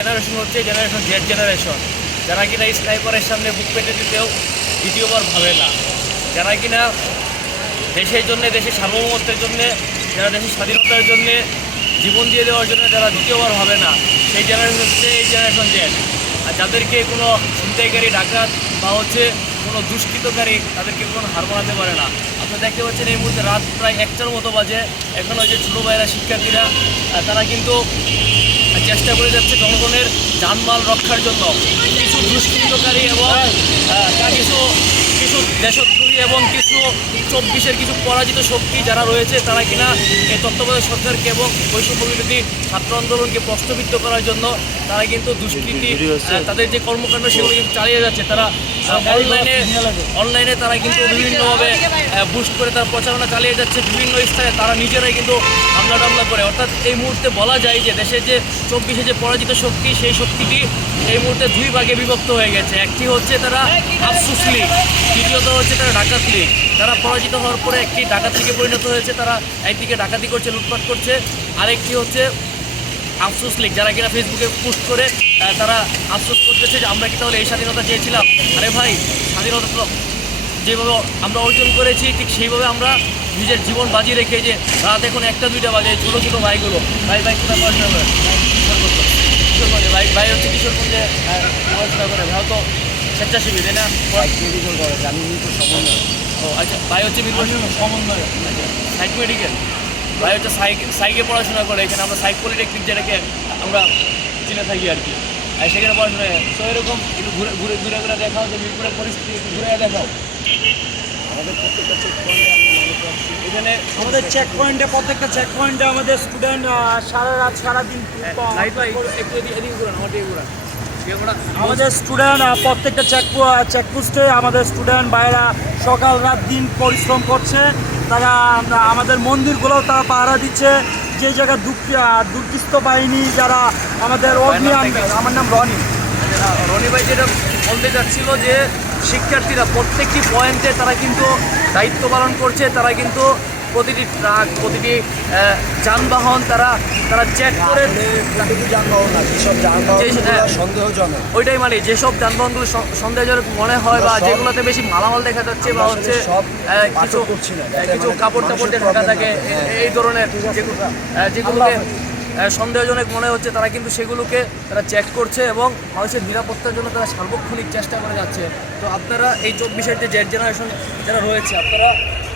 Generation হচ্ছে generation Z generation যারা কিনা স্নাইপারের সামনে বুক পেতে দিতেও দ্বিতীয়বার ভাবে না। যারা কিনা দেশের জন্য, দেশের সার্বভৌমত্বের জন্য, যারা দেশের স্বাধীনতার জন্য জীবন দিয়ে দেওয়ার জন্য যারা দ্বিতীয়বার হবে না, সেই জেনারেশন হচ্ছে এই জেনারেশন জেড আর যাদেরকে কোনো ছিনতাইকারী, ডাকাত বা হচ্ছে কোনো দুষ্কৃতকারী তাদেরকে কোনো হার মানাতে পারে না। আপনারা দেখতে পাচ্ছেন এই মুহূর্তে রাত প্রায় একটার মতো বাজে। এখন ওই যে ছোটো ভাইয়েরা, শিক্ষার্থীরা তারা কিন্তু চেষ্টা করে যাচ্ছে জনগণের যানমাল রক্ষার জন্য। কিছু দুষ্কৃতকারী এবং কিছু দেশদ্রোহী এবং কিছু চব্বিশের কিছু পরাজিত শক্তি যারা রয়েছে তারা কিনা এই তত্ত্বাবধায়ক সরকারকে এবং বৈষম্য বিরোধী ছাত্র আন্দোলনকে প্রশ্নবিদ্ধ করার জন্য তারা কিন্তু দুষ্কৃতি তাদের যে কর্মকাণ্ড সেগুলো কিন্তু চালিয়ে যাচ্ছে। তারা অনলাইনে অনলাইনে তারা কিন্তু বিভিন্নভাবে বুস্ট করে তার প্রচারণা চালিয়ে যাচ্ছে। বিভিন্ন স্থানে তারা নিজেরাই কিন্তু হামলা টামলা করে। অর্থাৎ এই মুহূর্তে বলা যায় যে দেশের যে চব্বিশে যে পরাজিত শক্তি সেই শক্তিটি এই মুহূর্তে দুই ভাগে বিভক্ত হয়ে গেছে। একটি হচ্ছে তারা আফসুস লীগ দ্বিতীয়ত হচ্ছে তারা ডাকাত। তারা পরাজিত হওয়ার পরে একটি ডাকাত লীগে পরিণত হয়েছে, তারা একদিকে ডাকাতি করছে, লুটপাট করছে, আরেকটি হচ্ছে আফসোস লীগ যারা কিনা ফেসবুকে পোস্ট করে তারা আফসোস করতেছে যে আমরা কি তাহলে এই স্বাধীনতা চেয়েছিলাম? আরে ভাই, স্বাধীনতা তো যেভাবে আমরা অর্জন করেছি, ঠিক সেইভাবে আমরা নিজের জীবন বাজি রেখে যে রাত এখন একটা, দুইটা বাজে ছোটো ছোটো ভাইগুলো। ভাই ভাই, কোথায় পড়াশোনা করে? কিশোরগঞ্জে। ভাই ভাই হচ্ছে কিশোরগঞ্জে পড়াশোনা করে। ভাই তো স্বেচ্ছাসেবী তাই না? মেডিকেল কলেজ আমি কিন্তু সমন্বয়। ও আচ্ছা ভাই হচ্ছে বীরভূম সমন্বয়। আচ্ছা সাইক মেডিকেল ভাই হচ্ছে সাইক সাইকে পড়াশোনা করে এখানে আমরা সাইক পলিটেকনিক যেটাকে আমরা চিনে থাকি আর কি। আর সেখানে পড়াশোনা হয়। তো এরকম একটু ঘুরে ঘুরে ঘুরে ঘুরে দেখাও যে মিরপুরের পরিস্থিতি একটু ঘুরে দেখাও। আমাদের প্রত্যেকটা চেক পয়েন্টে আমি মনে করছি। এখানে আমাদের চেক পয়েন্টে প্রত্যেকটা চেক পয়েন্টে আমাদের স্টুডেন্ট সারা রাত সারাদিন লাইট ভাই একটু এদিকে এদিকে ঘুরান আমার দিকে ঘুরান। আমাদের স্টুডেন্ট প্রত্যেকটা চেক চেকপোস্টে আমাদের স্টুডেন্ট বাইরা সকাল রাত দিন পরিশ্রম করছে। তারা আমাদের মন্দিরগুলোও তারা পাহারা দিচ্ছে। যে জায়গায় দুঃখ দুর্গিস্ত বাহিনী যারা আমাদের অভিযান আমার নাম রনি। রনি ভাই যেটা বলতে চাচ্ছিল যে শিক্ষার্থীরা প্রত্যেকটি পয়েন্টে তারা কিন্তু দায়িত্ব পালন করছে তারা কিন্তু প্রতিটি ট্রাক প্রতিটি যানবাহন তারা তারা চেক করে যানবাহন না যেসব যানবাহন। সন্দেহজনক ওইটাই মানে যেসব যানবাহনগুলো সন্দেহজনক মনে হয় বা যেগুলোতে বেশি মালামাল দেখা যাচ্ছে বা হচ্ছে কিছু কিছু মানে কাপড় টাপড় ঢাকা থাকে। এই ধরনের যেগুলো যেগুলোকে সন্দেহজনক মনে হচ্ছে তারা কিন্তু সেগুলোকে তারা চেক করছে এবং মানুষের নিরাপত্তার জন্য তারা সার্বক্ষণিক চেষ্টা করে যাচ্ছে তো আপনারা এই চব্বিশের যে জেড জেনারেশন যারা রয়েছে আপনারা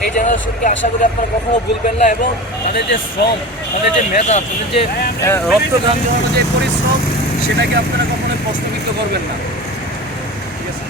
এই জেনারেশনকে আশা করি আপনারা কখনো ভুলবেন না এবং তাদের যে শ্রম, তাদের যে মেধা, তাদের যে রক্তদান জন্য যে পরিশ্রম, সেটাকে আপনারা কখনো প্রশ্নবিদ্ধ করবেন না। ঠিক আছে